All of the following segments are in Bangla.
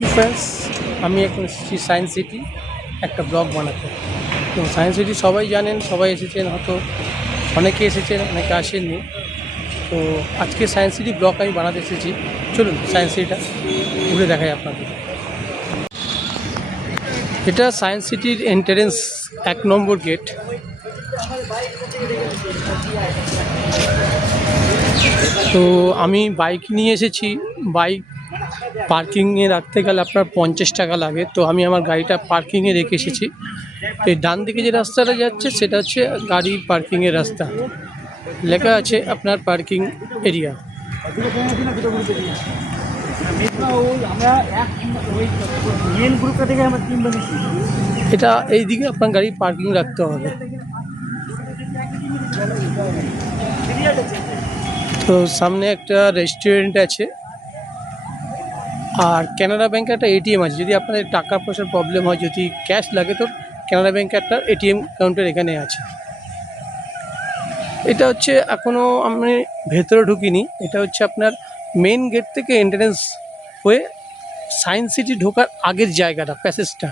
ফ্রেন্ডস, আমি এখন এসেছি সায়েন্স সিটি একটা ব্লগ বানাতে। তো সায়েন্স সিটি সবাই জানেন, সবাই এসেছেন, হয়তো অনেকে এসেছেন, অনেকে আসেননি। তো আজকে সায়েন্স সিটি ব্লগ আমি বানাতে এসেছি। চলুন সায়েন্স সিটিটা ঘুরে দেখাই আপনাদের। এটা সায়েন্স সিটির এন্ট্রেন্স 1 নম্বর গেট। তো আমি বাইক নিয়ে এসেছি। বাইক পার্কিংয়ে রাখতে গেলে আপনার 50 টাকা লাগে। তো আমি আমার গাড়িটা পার্কিংয়ে রেখে এসেছি। এই ডান দিকে যে রাস্তাটা যাচ্ছে সেটা হচ্ছে গাড়ি পার্কিংয়ের রাস্তা। লেখা আছে আপনার পার্কিং এরিয়া। এটা এই দিকে আপনার গাড়ি পার্কিং রাখতে হবে। তো সামনে একটা রেস্টুরেন্ট আছে, আর কানাড়া ব্যাংকে একটা এটিএম আছে। যদি আপনাদের টাকা পয়সার প্রবলেম হয়, যদি ক্যাশ লাগে, তো কানাড়া ব্যাংকে একটা এটিএম কাউন্টার এখানে আছে। এটা হচ্ছে এখনও আমি ভেতরে ঢুকিনি। এটা হচ্ছে আপনার মেন গেট থেকে এন্ট্রেন্স হয়ে সায়েন্স সিটি ঢোকার আগের জায়গাটা, প্যাসেজটা।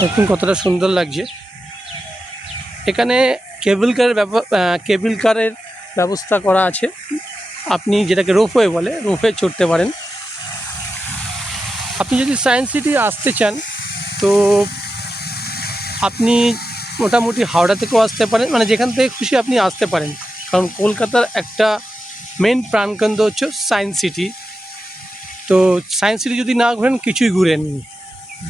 দেখুন কতটা সুন্দর লাগছে। এখানে কেবল কারের ব্যবস্থা করা আছে। আপনি যেটাকে রোপওয়ে বলে, রোপওয়ে চড়তে পারেন। আপনি যদি সায়েন্স সিটি আসতে চান তো আপনি মোটামুটি হাওড়া থেকেও আসতে পারেন, মানে যেখান থেকে খুশি আপনি আসতে পারেন। কারণ কলকাতার একটা মেন প্রাণকেন্দ্র হচ্ছে সায়েন্স সিটি। তো সায়েন্স সিটি যদি না ঘুরেন, কিছুই ঘুরেননি।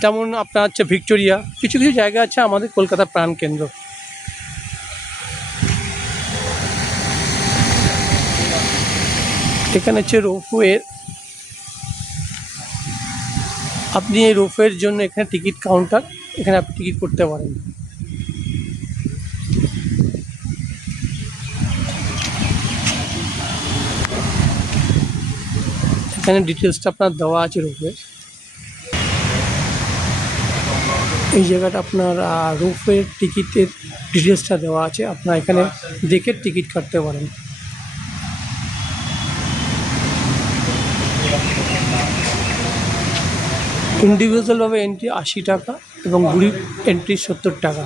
যেমন আপনার হচ্ছে ভিক্টোরিয়া, কিছু কিছু জায়গা আছে আমাদের কলকাতার প্রাণকেন্দ্র। এখানে হচ্ছে রোপওয়ে। আপনি এই রোপওয়ের জন্য এখানে টিকিট কাউন্টার, এখানে আপনি টিকিট করতে পারেন। এখানে ডিটেলসটা আপনার দেওয়া আছে রোপওয়ে। এই জায়গাটা আপনার রোপওয়ের টিকিটের ডিটেলসটা দেওয়া আছে, আপনারা এখানে দেখে টিকিট কাটতে পারেন। ইন্ডিভিজুয়ালভাবে এন্ট্রি 80 টাকা এবং গ্রুপ এন্ট্রি 70 টাকা।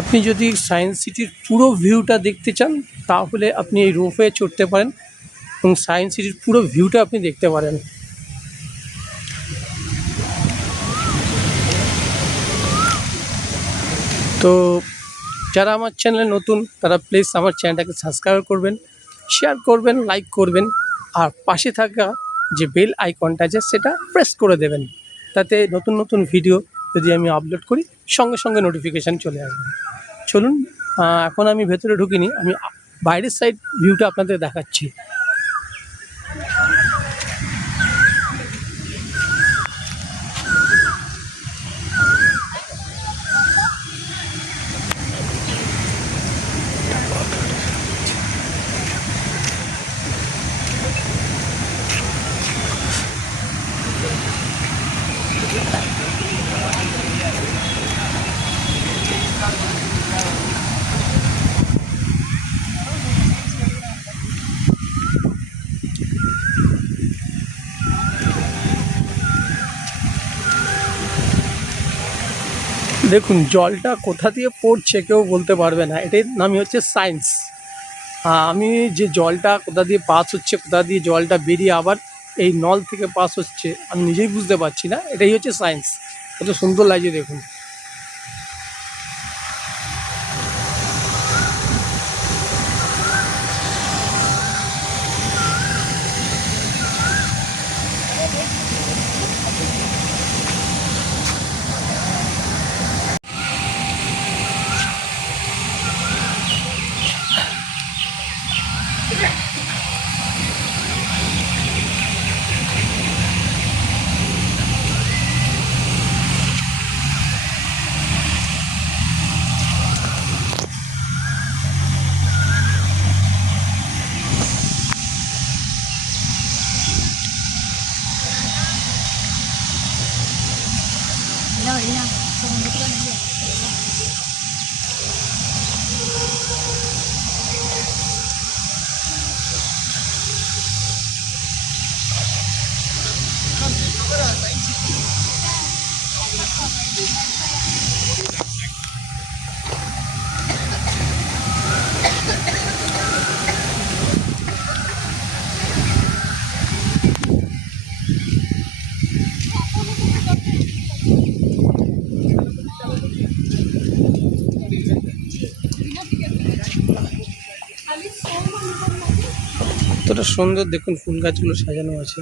আপনি যদি সায়েন্স সিটির পুরো ভিউটা দেখতে চান, তাহলে আপনি এই রোপওয়ে চড়তে পারেন এবং সায়েন্স সিটির পুরো ভিউটা আপনি দেখতে পারেন। তো যারা আমার চ্যানেলে নতুন, তারা প্লিজ আমার চ্যানেলটাকে সাবস্ক্রাইব করবেন, শেয়ার করবেন, লাইক করবেন, আর পাশে থাকা যে বেল আইকনটা আছে সেটা প্রেস করে দেবেন। তাতে নতুন নতুন ভিডিও যদি আমি আপলোড করি, সঙ্গে সঙ্গে নোটিফিকেশান চলে আসবে। চলুন, এখন আমি ভেতরে ঢুকিনি, আমি বাইরের সাইড ভিউটা আপনাদের দেখাচ্ছি। দেখুন জলটা কোথা দিয়ে পড়ছে কেউ বলতে পারবে না, এটার নামই হচ্ছে সায়েন্স। আমি যে জলটা কোথা দিয়ে পাস হচ্ছে, কোথা দিয়ে জলটা বেরিয়ে আবার এই নল থেকে পাস হচ্ছে, আমি নিজেই বুঝতে পারছি না। এটাই হচ্ছে সায়েন্স। কত সুন্দর লাগছে দেখুন। কতটা সুন্দর দেখুন, ফুল গাছগুলো সাজানো আছে।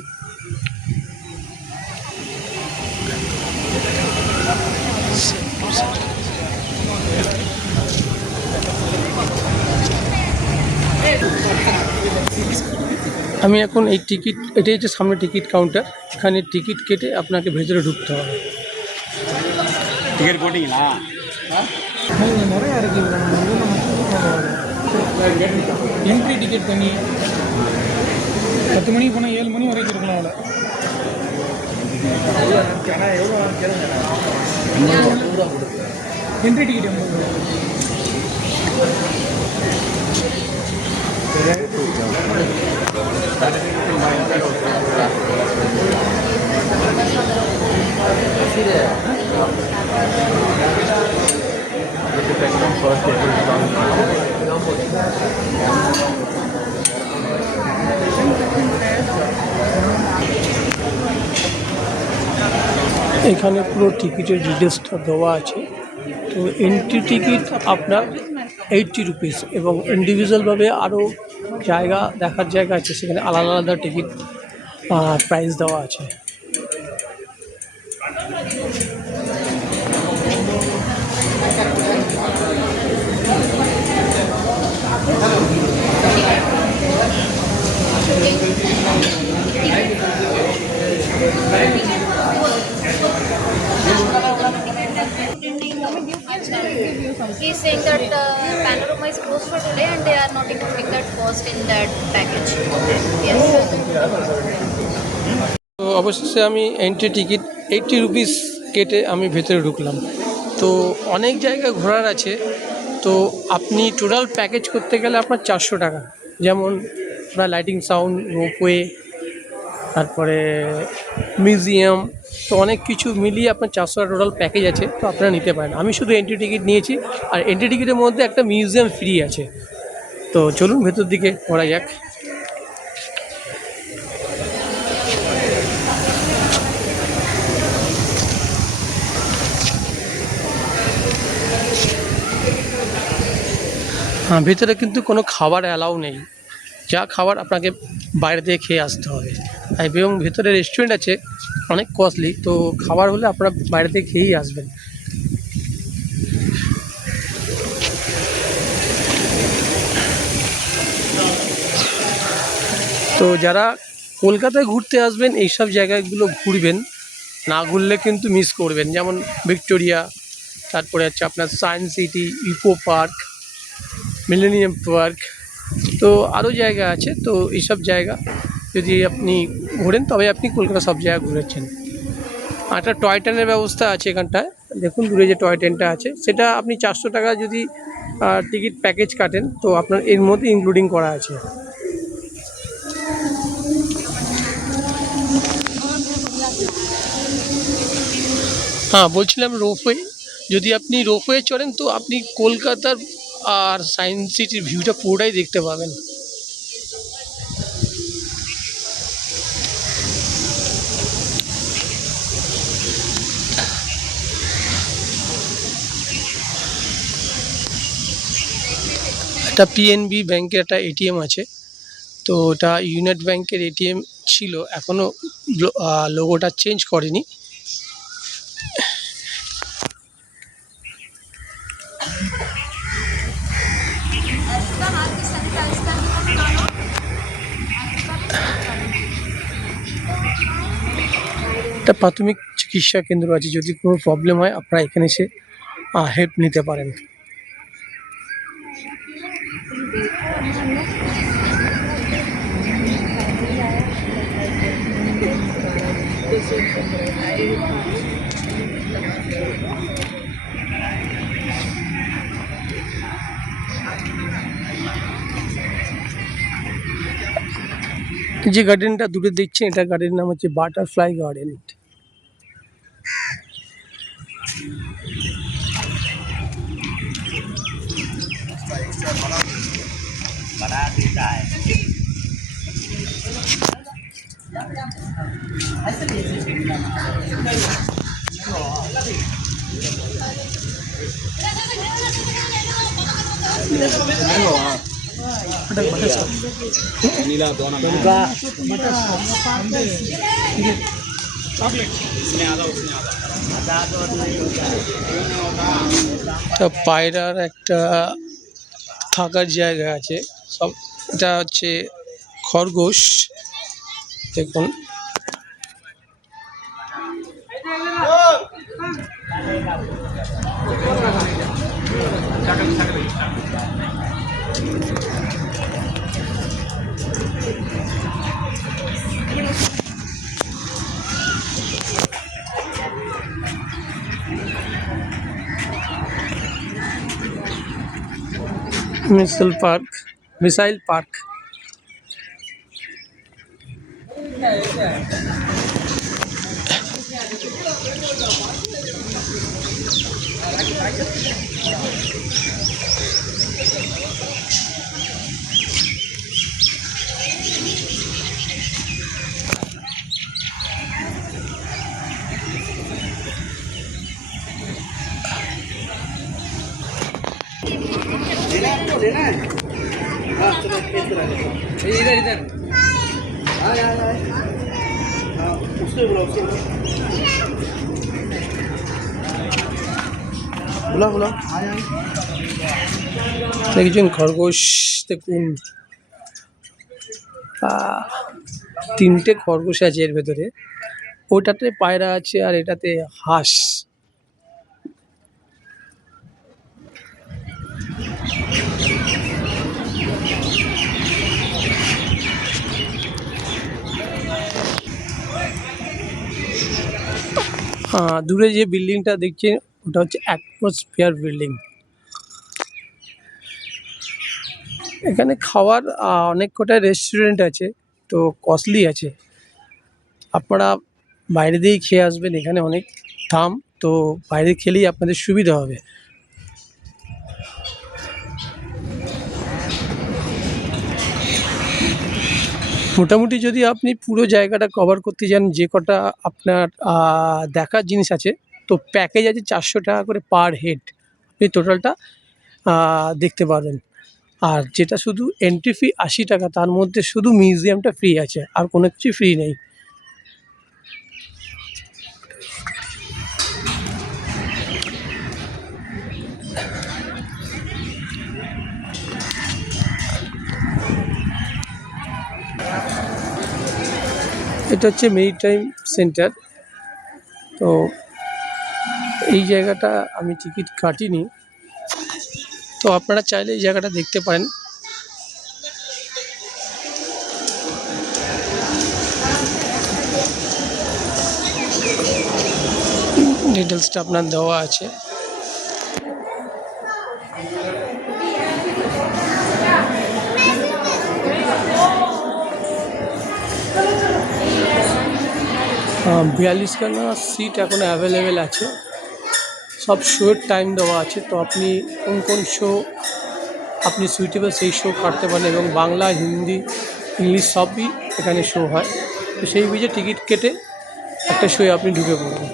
আমি এখন এই টিকিট, এটাই হচ্ছে সামনে টিকিট কাউন্টার। এখানে টিকিট কেটে আপনাকে ভেতরে ঢুকতে হবে। टिकट போட்டீங்களா? நிறையா இருக்குது. என்ட்ரி டிக்கெட் தண்ணி 10 மணிக்கு போனால் 7 மணி வரைக்கும் இருக்கலாம் அதில். என்ட்ரி டிக்கெட் 80 ரூபா. এখানে পুরো টিকিটের ডিটেলসটা দেওয়া আছে। তো এন্ট্রি টিকিট আপনার 80 রুপিস এবং ইন্ডিভিজুয়ালভাবে আরও জায়গা দেখার জায়গা আছে, সেখানে আলাদা আলাদা টিকিট প্রাইস দেওয়া আছে। He's saying that Panorama is closed for today and they are not including that cost in that package. Yes. তো অবশেষে আমি এন্ট্রি টিকিট 80 রুপিস কেটে আমি ভেতরে ঢুকলাম। তো অনেক জায়গা ঘোরার আছে। তো আপনি টোটাল প্যাকেজ করতে গেলে আপনার 400 টাকা, যেমন আপনার লাইটিং, সাউন্ড, রোপওয়ে, তারপরে মিউজিয়াম, তো অনেক কিছু মিলিয়ে আপনার 400 টাকা টোটাল প্যাকেজ আছে। তো আপনারা নিতে পারেন। আমি শুধু এন্ট্রি টিকিট নিয়েছি, আর এন্ট্রি টিকিটের মধ্যে একটা মিউজিয়াম ফ্রি আছে। তো চলুন ভেতর দিকে ঘোরা যাক। হ্যাঁ, ভেতরে কিন্তু কোনো খাবার অ্যালাউ নেই। যা খাবার আপনাকে বাইরে থেকে খেয়ে আসতে হবে। এবং ভেতরে রেস্টুরেন্ট আছে, অনেক কস্টলি। তো খাবার হলে আপনারা বাইরে থেকে খেয়েই আসবেন। তো যারা কলকাতায় ঘুরতে আসবেন, এইসব জায়গাগুলো ঘুরবেন, না ঘুরলে কিন্তু মিস করবেন। যেমন ভিক্টোরিয়া, তারপরে হচ্ছে আপনার science city, eco park, millennium park, তো আরও জায়গা আছে। তো এইসব জায়গা যদি আপনি ঘোরেন, তবে আপনি কলকাতা সব জায়গা ঘুরেছেন। আর একটা টয় ট্রেনের ব্যবস্থা আছে এখানটায়। দেখুন দূরে যে টয় ট্রেনটা আছে, সেটা আপনি 400 টাকা যদি টিকিট প্যাকেজ কাটেন, তো আপনার এর মধ্যে ইনক্লুডিং করা আছে। হ্যাঁ, বলছিলাম রোপওয়ে, যদি আপনি রোপওয়ে চড়েন তো আপনি কলকাতার আর সায়েন্স সিটির ভিউটা পুরোটাই দেখতে পাবেন। একটা পিএনবি ব্যাংকের একটা এটিএম আছে। তো ওটা ইউনাইট ব্যাংকের এটিএম ছিল, এখনও লোগোটা চেঞ্জ করেনি। একটা প্রাথমিক চিকিৎসা কেন্দ্র আছে, যদি কোনো প্রবলেম হয় আপনারা এখানে এসে হেল্প নিতে পারেন। যে গার্ডেনটা দূরে দেখছেন এটা গার্ডেনের নাম হচ্ছে বাটারফ্লাই গার্ডেন। नीला दोना তা পায়রার একটা থাকার জায়গা আছে সব। এটা হচ্ছে খরগোশ, দেখুন মিসাইল পার্ক। इधर इधर उसको बुलाओ बुलाओ একজন খরগোশ, দেখুন তিনটে খরগোশ আছে এর ভেতরে, ওটাতে পায়রা আছে আর এটাতে হাঁস। দূরে যে বিল্ডিংটা দেখছেন ওটা হচ্ছে অ্যাটমসফিয়ার বিল্ডিং। এখানে খাওয়ার অনেক কটা রেস্টুরেন্ট আছে, তো কস্টলি আছে, আপনারা বাইরে দিয়েই খেয়ে আসবেন, এখানে অনেক দাম, তো বাইরে খেলেই আপনাদের সুবিধা হবে। মোটামুটি যদি আপনি পুরো জায়গাটা কভার করতে চান, যে কটা আপনার দেখার জিনিস আছে, তো প্যাকেজ আছে 400 টাকা করে পার হেড, আপনি টোটালটা দেখতে পারবেন। আর যেটা শুধু এন্ট্রি ফি 80 টাকা, তার মধ্যে শুধু মিউজিয়ামটা ফ্রি আছে, আর কোনো কিছু ফ্রি নেই। এটা হচ্ছে মেরিটাইম সেন্টার। তো এই জায়গাটা আমি টিকিট কাটিনি, তো আপনারা চাইলে এই জায়গাটা দেখতে পারেন। ডিটেলসটা আপনার দেওয়া আছে। বিয়াল্লিশখানা সিট এখন অ্যাভেলেবেল আছে, সব শোয়ের টাইম দেওয়া আছে, তো আপনি কোন কোন শো আপনি সুইটেবল সেই শো কাটতে পারেন, এবং বাংলা, হিন্দি, ইংলিশ সবই এখানে শো হয়। তো সেই বুঝে টিকিট কেটে একটা শোয়ে আপনি ঢুকে পড়বেন।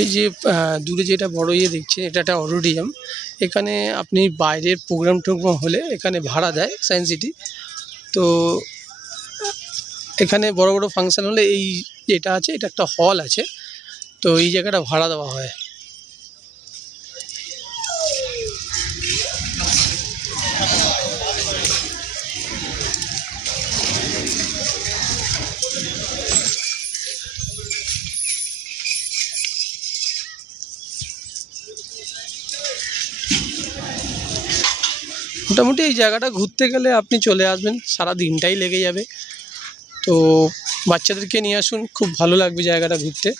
এই যে দূরে যেটা বড় ইয়ে দেখছেন, এটা একটা অডিটোরিয়াম। এখানে আপনি বাইরের প্রোগ্রাম টোগ্রাম হলে এখানে ভাড়া দেয় সায়েন্স সিটি। তো এখানে বড় বড় ফাংশন হলে এই যেটা আছে, এটা একটা হল আছে, তো এই জায়গাটা ভাড়া দেওয়া হয়। মোটামুটি এই জায়গাটা ঘুরতে গেলে আপনি চলে আসবেন, সারা দিনটাই লেগে যাবে। তো বাচ্চাদেরকে নিয়ে আসুন, খুব ভালো লাগবে জায়গাটা ঘুরতে।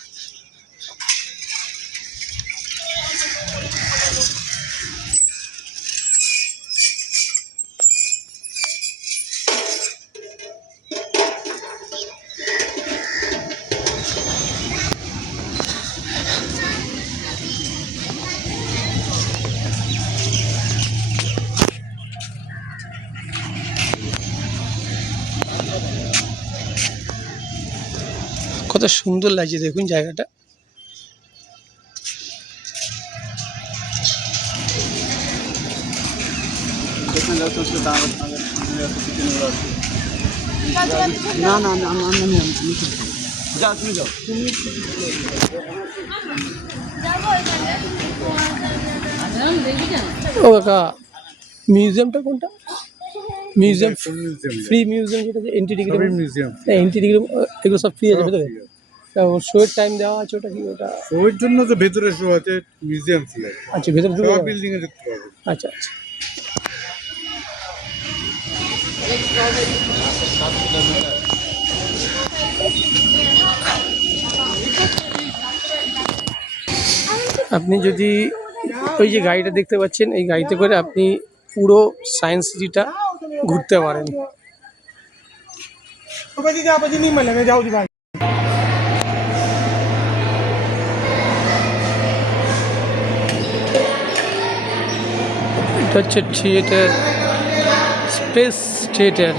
কত সুন্দর লাগছে দেখুন জায়গাটা। না না না না না যাও তুমি যাও। ও কাকা, মিউজিয়ামটা কোনটা? মিউজিয়াম ফ্রি মিউজিয়াম, যেটা এন্ট্রি টিকিট, এন্ট্রি টিকিট এগুলো সব ফ্রি আছে ভেতরে? শোয়ের টাইম দেওয়া আছে ওটা কি? ওটা ওর জন্য তো ভেতরে শো আছে, মিউজিয়াম ফ্রি আছে। আচ্ছা, ভেতরে ঢুকে সব যাবে? বিল্ডিং এ দেখতে পাবেন। আচ্ছা আচ্ছা। আপনি যদি ওই যে গাড়িটা দেখতে পাচ্ছেন, এই গাড়িতে করে আপনি পুরো সায়েন্স সিটিটা ঘুরতে পারেন। এটা হচ্ছে থিয়েটার, স্পেস থিয়েটার।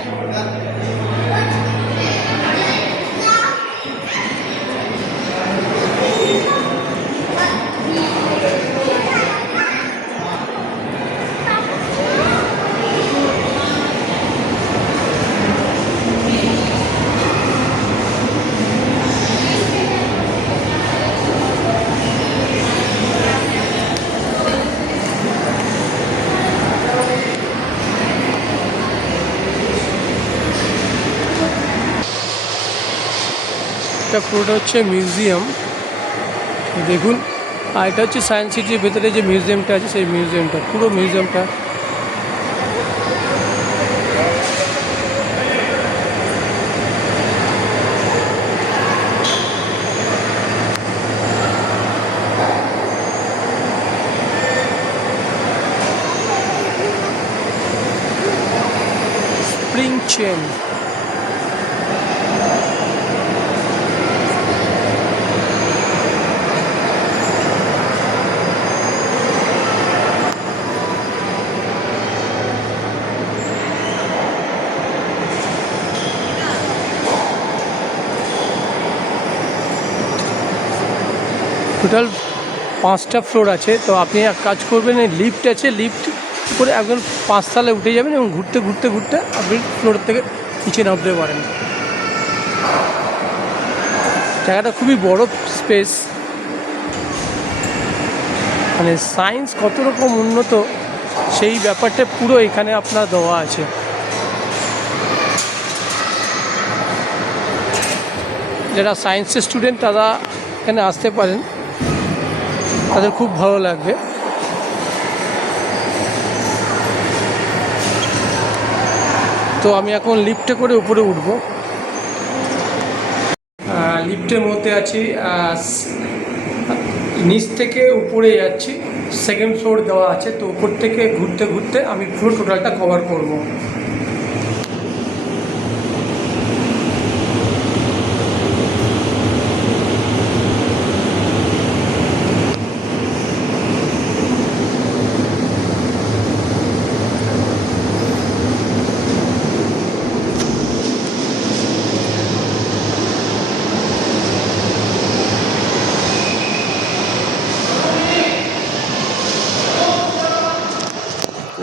এটা পুরোটা হচ্ছে মিউজিয়াম দেখুন। আর এটা হচ্ছে সায়েন্স সিটির ভেতরে যে মিউজিয়ামটা আছে, সেই মিউজিয়ামটা, পুরো মিউজিয়ামটা। Spring chain. টোটাল 5টা ফ্লোর আছে। তো আপনি এক কাজ করবেন, এই লিফট আছে, লিফট করে একদম 5 তলায় উঠে যাবেন এবং ঘুরতে ঘুরতে ঘুরতে আপনি ফ্লোর থেকে নিচে নামতে পারেন। জায়গাটা খুবই বড় স্পেস, মানে সায়েন্স কত রকম উন্নত সেই ব্যাপারটা পুরো এখানে আপনার দেওয়া আছে। যারা সায়েন্সের স্টুডেন্ট তারা এখানে আসতে পারেন, তাদের খুব ভালো লাগবে। তো আমি এখন লিফটে করে উপরে উঠব। লিফটের মধ্যে আছি, নিচ থেকে উপরে যাচ্ছি, সেকেন্ড ফ্লোর দেওয়া আছে। তো উপর থেকে ঘুরতে ঘুরতে আমি পুরো টোটালটা কভার করব।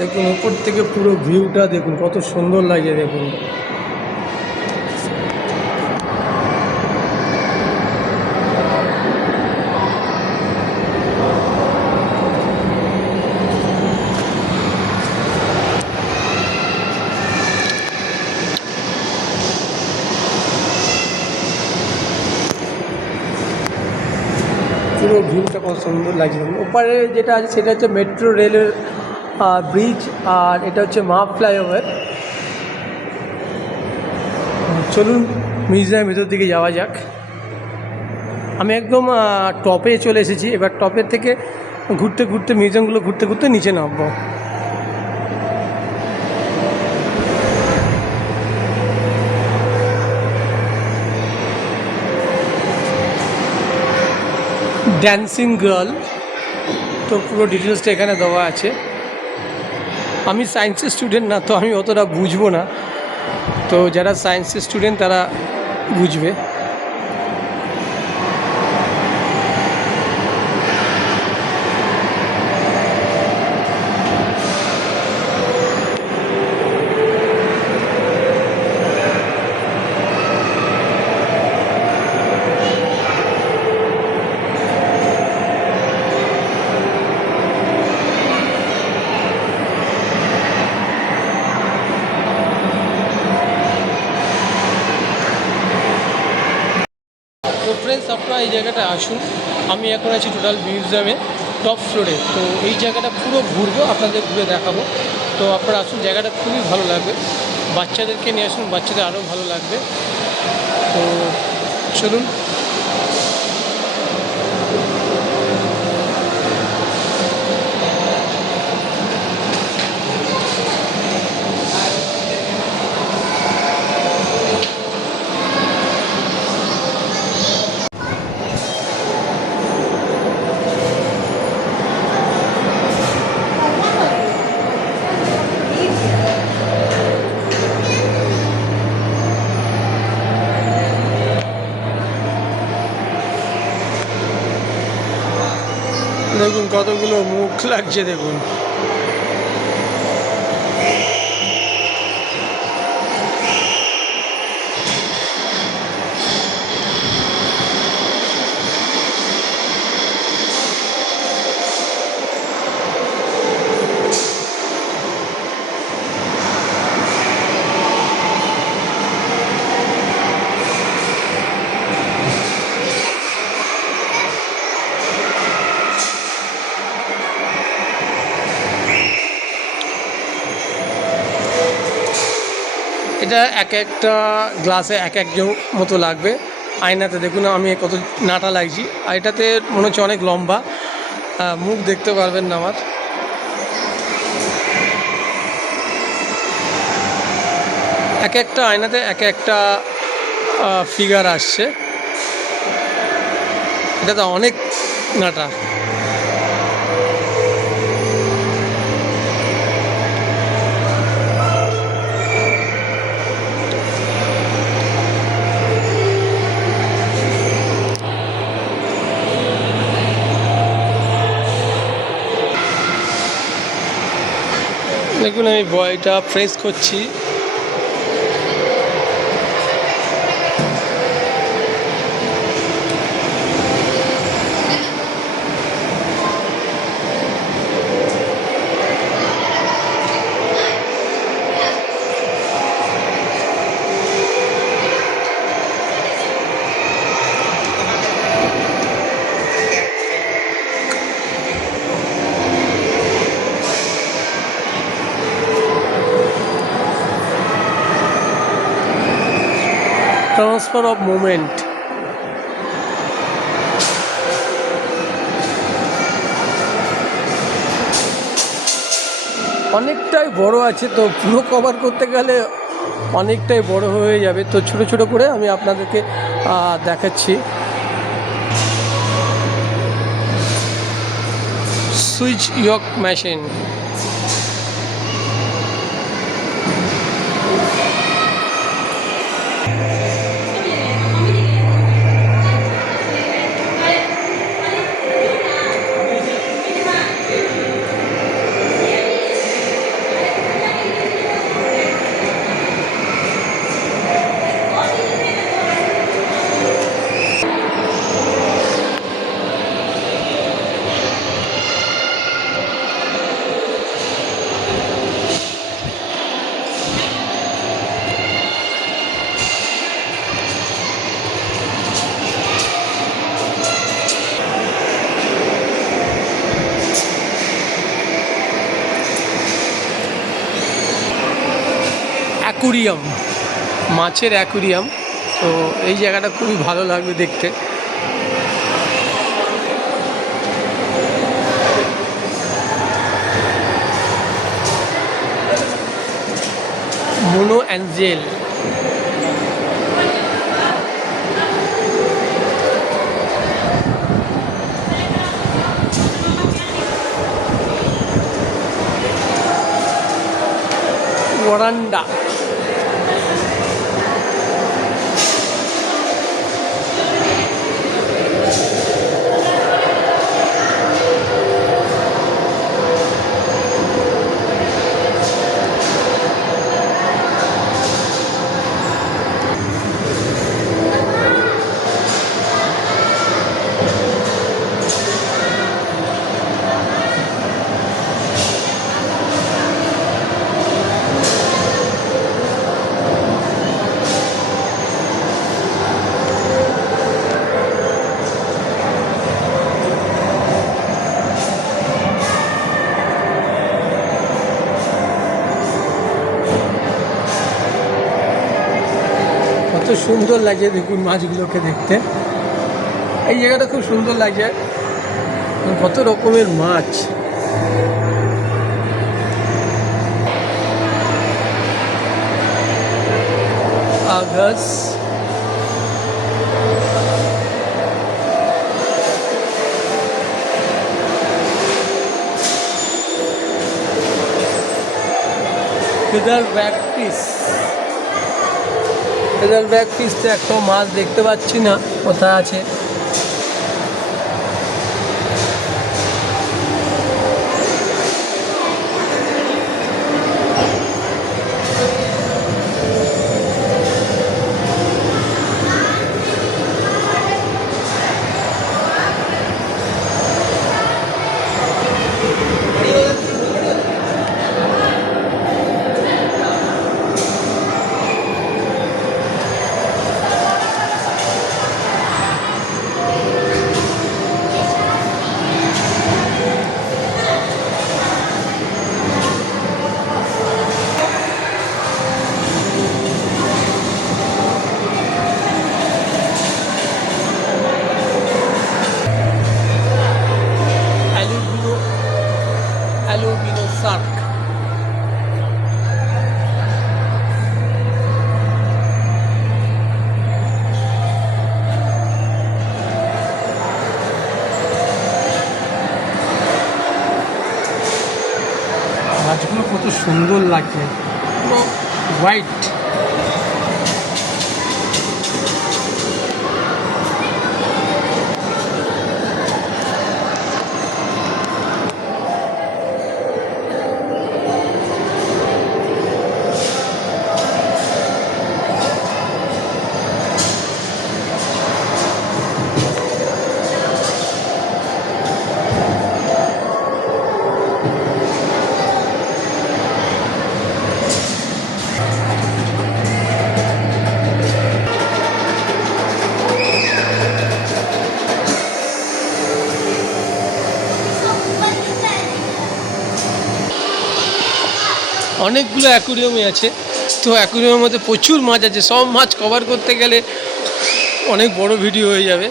দেখুন উপর থেকে পুরো ভিউটা দেখুন, কত সুন্দর লাগে দেখুন। পুরো ভিউটা কত সুন্দর লাগছে। ওপারে যেটা আছে সেটা হচ্ছে মেট্রো রেলের ব্রিজ, আর এটা হচ্ছে মাপ ফ্লাইওভার। চলুন মিউজিয়ামের ভিতর দিকে যাওয়া যাক। আমি একদম টপে চলে এসেছি, এবার টপের থেকে ঘুরতে ঘুরতে মিউজিয়ামগুলো ঘুরতে ঘুরতে নিচে নামবো। ড্যান্সিং গার্ল, তো পুরো ডিটেলসটা এখানে দেওয়া আছে। আমি সায়েন্সের স্টুডেন্ট না, তো আমি অতটা বুঝবো না, তো যারা সায়েন্সের স্টুডেন্ট তারা বুঝবে। তো ফ্রেন্ডস, আপনারা এই জায়গাটা আসুন। আমি এখন আছি টোটাল মিউজিয়ামে টপ ফ্লোরে, তো এই জায়গাটা পুরো ঘুরবো, আপনাদের ঘুরে দেখাবো। তো আপনারা আসুন, জায়গাটা খুবই ভালো লাগবে, বাচ্চাদেরকে নিয়ে আসুন, বাচ্চাদের আরও ভালো লাগবে। তো চলুন। দেখুন কতগুলো মুখ লাগছে, দেখুন। এটা এক একটা গ্লাসে এক একজন মতো লাগবে। আয়নাতে দেখুন আমি কত নাটা লাগছি, আর এটাতে মনে হচ্ছে অনেক লম্বা, মুখ দেখতে পারবেন না আমার। এক একটা আয়নাতে এক একটা ফিগার আসছে, এটাতে অনেক নাটা। দেখুন আমি বয়টা প্রেস করছি, ট্রান্সফার অফ মুভমেন্ট। অনেকটাই বড় আছে, তো পুরো কভার করতে গেলে অনেকটাই বড় হয়ে যাবে, তো ছোট ছোট করে আমি আপনাদেরকে দেখাচ্ছি। সুইচ ইয়ক মেশিন, অ্যাকুরিয়াম, মাছের অ্যাকুরিয়াম। তো এই জায়গাটা খুবই ভালো লাগবে দেখতে। মোনো অ্যাঞ্জেল, ওয়ারান্ডা, কত সুন্দর লাগছে দেখুন মাছগুলোকে দেখতে। এই জায়গাটা খুব সুন্দর লাগছে, কত রকমের মাছ। আগস, feather back piece, feather back পিসতে একটা মাছ দেখতে পাচ্ছি না কোথায় আছে। অ্যালুমিনো শার্ক, মাছগুলো কত সুন্দর লাগছে, পুরো হোয়াইট। অনেকগুলো অ্যাকুরিয়ামে আছে, তো অ্যাকুরিয়ামের মধ্যে প্রচুর মাছ আছে। সব মাছ কভার করতে গেলে অনেক বড় ভিডিও হয়ে যাবে।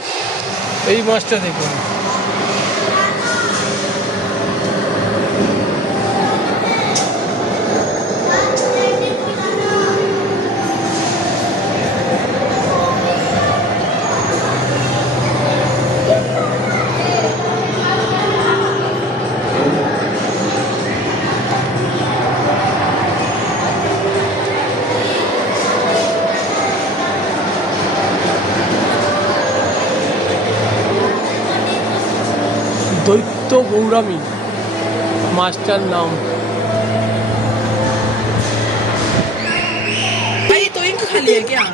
এই মাছটা দেখুন, দৈত্য গৌরামী মাছটার নাম। भाई तो इन खा लिया क्या?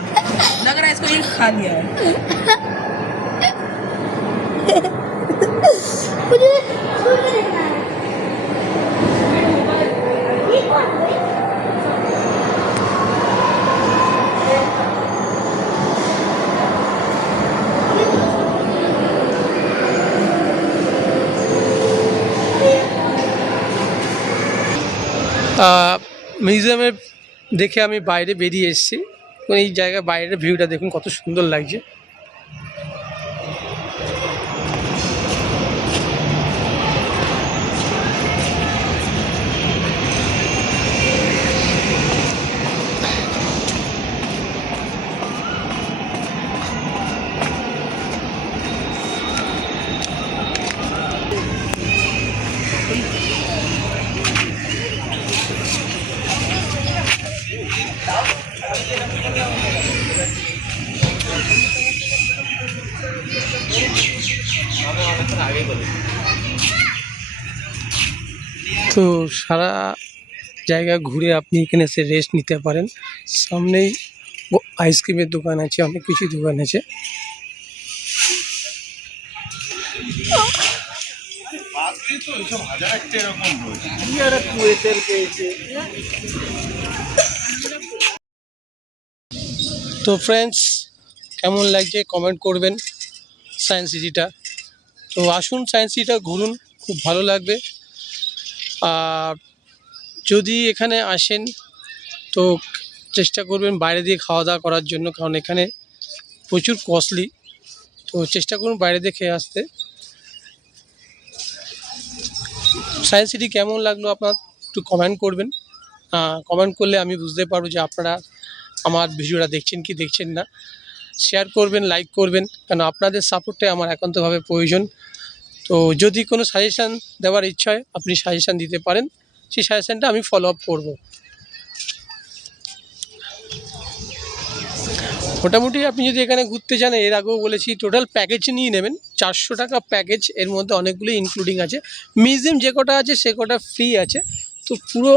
लग रहा है इसको इन खा लिया है। মিউজিয়ামের দেখে আমি বাইরে বেরিয়ে এসেছি। এই জায়গায় বাইরের ভিউটা দেখুন কত সুন্দর লাগছে। তো সারা জায়গা ঘুরে আপনি এখানে এসে রেস্ট নিতে পারেন। সামনেই আইসক্রিমের দোকান আছে, অনেক কিছু দোকান আছে। তো ফ্রেন্ডস, কেমন লাগছে কমেন্ট করবেন সায়েন্স সিটিটা। তো আসুন সায়েন্স সিটিটা ঘুরুন, খুব ভালো লাগবে। আর যদি এখানে আসেন তো চেষ্টা করবেন বাইরে দিয়ে খাওয়া দাওয়া করার জন্য, কারণ এখানে প্রচুর কস্টলি। তো চেষ্টা করুন বাইরে দিয়ে খেয়ে আসতে। সায়েন্স সিটি কেমন লাগলো আপনার একটু কমেন্ট করবেন। কমেন্ট করলে আমি বুঝতে পারবো যে আপনারা আমার ভিডিওটা দেখছেন কি দেখছেন না। শেয়ার করবেন, লাইক করবেন, কারণ আপনাদের সাপোর্টটাই আমার একান্তভাবে প্রয়োজন। তো যদি কোনো সাজেশান দেওয়ার ইচ্ছা হয় আপনি সাজেশান দিতে পারেন, সেই সাজেশানটা আমি ফলো আপ করবো। মোটামুটি আপনি যদি এখানে ঘুরতে যান, এর আগেও বলেছি, টোটাল প্যাকেজ নিয়ে নেবেন 400 টাকা প্যাকেজ। এর মধ্যে অনেকগুলো ইনক্লুডিং আছে, মিউজিয়াম যে কটা আছে সে কটা ফ্রি আছে। তো পুরো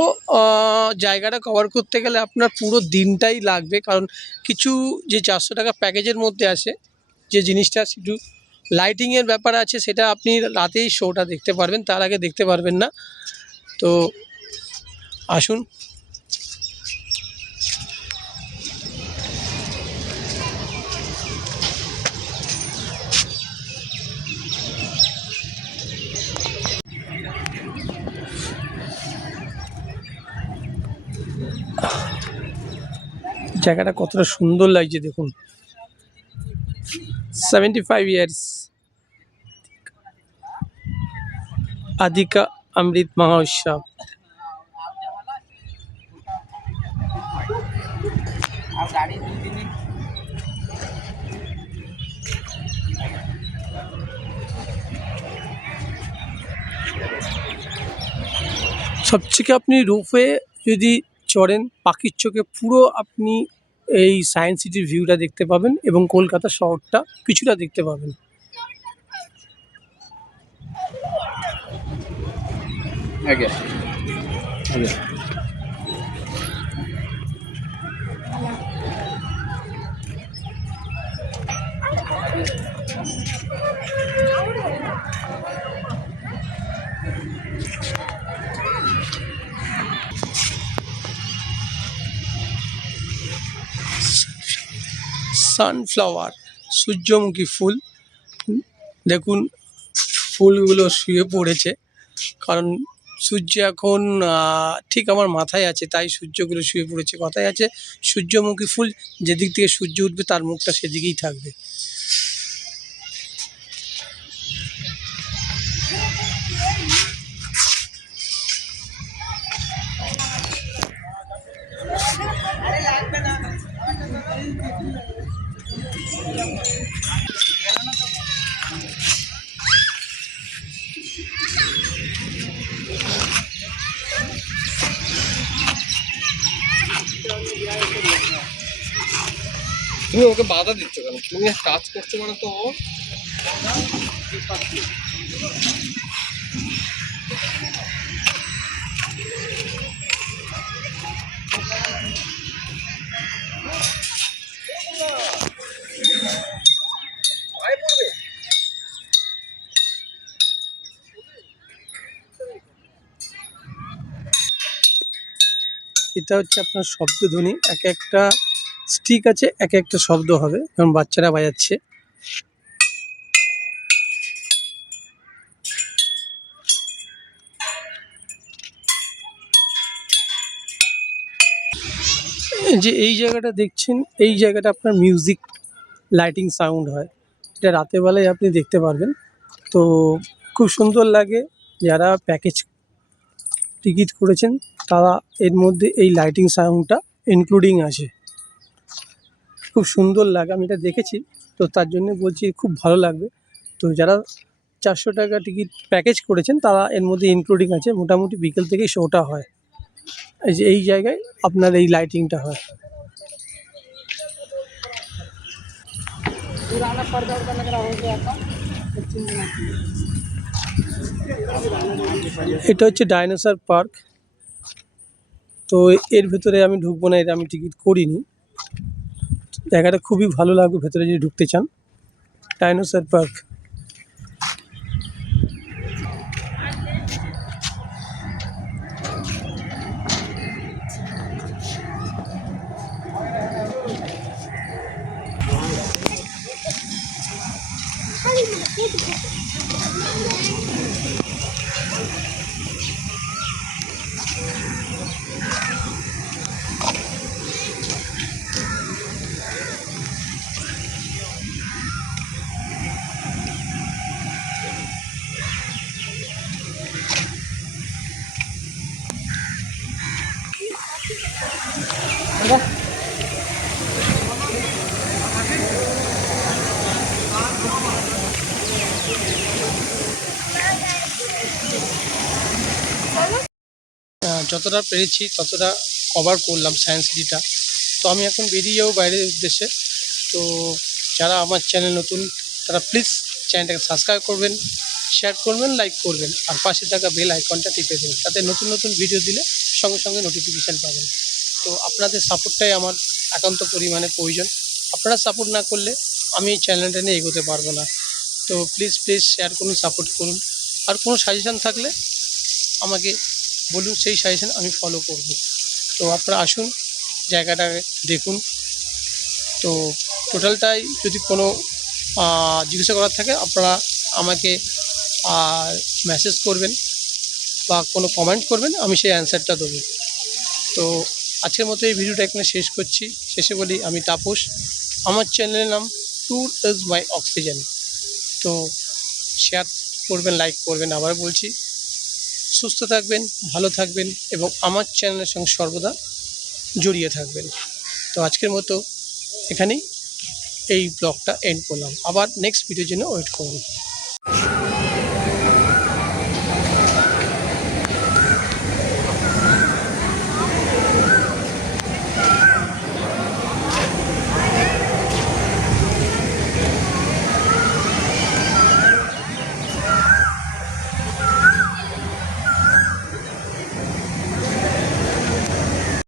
জায়গাটা কভার করতে গেলে আপনার পুরো দিনটাই লাগবে, কারণ কিছু যে 400 টাকা প্যাকেজের মধ্যে আছে যে জিনিসটা শুধু লাইটিংয়ের ব্যাপার আছে, সেটা আপনি রাতেই শোটা দেখতে পারবেন, তার আগে দেখতে পারবেন না। তো আসুন। জায়গাটা কতটা সুন্দর লাগছে দেখুন। 75 ইয়ার্স আদিকা অমৃত মহোৎসব। সবথেকে আপনি রূপে যদি চড়েন, পাখির চোখে পুরো আপনি এই সায়েন্স সিটির ভিউটা দেখতে পাবেন এবং কলকাতা শহরটা কিছুটা দেখতে পাবেন। আগে আগে সানফ্লাওয়ার, সূর্যমুখী ফুল। দেখুন ফুলগুলো শুয়ে পড়েছে, কারণ সূর্য এখন ঠিক আমার মাথায় আছে, তাই সূর্যগুলো শুয়ে পড়েছে। কথায় আছে সূর্যমুখী ফুল যেদিক থেকে সূর্য উঠবে তার মুখটা সেদিকেই থাকবে। তুমি ওকে বাধা দিচ্ছ কেন? তুমি কাজ করছো মানে তো এটা হচ্ছে আপনার শব্দধ্বনি, এক একটা স্টিক আছে, এক একটা শব্দ হবে, যেমন বাচ্চারা বাজাচ্ছে। যে এই জায়গাটা দেখছেন, এই জায়গাটা আপনার মিউজিক লাইটিং সাউন্ড হয়। এটা রাতের বেলায় আপনি দেখতে পারবেন। তো খুব সুন্দর লাগে। যারা প্যাকেজ টিকিট করেছেন তারা এর মধ্যে এই লাইটিং সাউন্ডটা ইনক্লুডিং আছে। খুব সুন্দর লাগে, আমি এটা দেখেছি, তো তার জন্য বলছি খুব ভালো লাগবে। তো যারা 400 টাকা টিকিট প্যাকেজ করেছেন তারা এর মধ্যে ইনক্লুডিং আছে। মোটামুটি বিকেল থেকেই শোটা হয়। এই যে এই জায়গায় আপনার এই লাইটিংটা হয়। এটা হচ্ছে ডাইনোসর পার্ক। তো এর ভেতরে আমি ঢুকবো না, এটা আমি টিকিট করিনি। জায়গাটা খুবই ভালো লাগবে ভেতরে যদি ঢুকতে চান। Dinosaur park. যতটা পেরেছি ততটা কভার করলাম সায়েন্স সিটিটা। তো আমি এখন বেরিয়ে যাবো বাইরের উদ্দেশ্যে। তো যারা আমার চ্যানেল নতুন তারা প্লিজ চ্যানেলটাকে সাবস্ক্রাইব করবেন, শেয়ার করবেন, লাইক করবেন, আর পাশে থাকা বেল আইকনটা টিপে দেবেন, তাতে নতুন নতুন ভিডিও দিলে সঙ্গে সঙ্গে নোটিফিকেশান পাবেন। তো আপনাদের সাপোর্টটাই আমার একান্ত পরিমাণে প্রয়োজন। আপনারা সাপোর্ট না করলে আমি এই চ্যানেলটা নিয়ে এগোতে পারবো না। তো প্লিজ শেয়ার করুন, সাপোর্ট করুন। আর কোনো সাজেশান থাকলে আমাকে বলুন, সেই সাজেশান আমি ফলো করব। তো আপনারা আসুন, জায়গাটাকে দেখুন। তো টোটালটাই যদি কোনো জিজ্ঞাসা করার থাকে আপনারা আমাকে মেসেজ করবেন বা কোনো কমেন্ট করবেন, আমি সেই অ্যান্সারটা দেবো। তো আজকের মতো এই ভিডিওটা এখানে শেষ করছি। শেষে বলি আমি তাপস, আমার চ্যানেলের নাম ট্যুর ইজ মাই অক্সিজেন। তো শেয়ার করবেন, লাইক করবেন। আবার বলছি, সুস্থ থাকবেন, ভালো থাকবেন এবং আমার চ্যানেলের সঙ্গে সর্বদা জড়িয়ে থাকবেন। তো আজকের মতো এখানেই এই ব্লগটা এন্ড করলাম। আবার নেক্সট ভিডিওর জন্য ওয়েট করুন।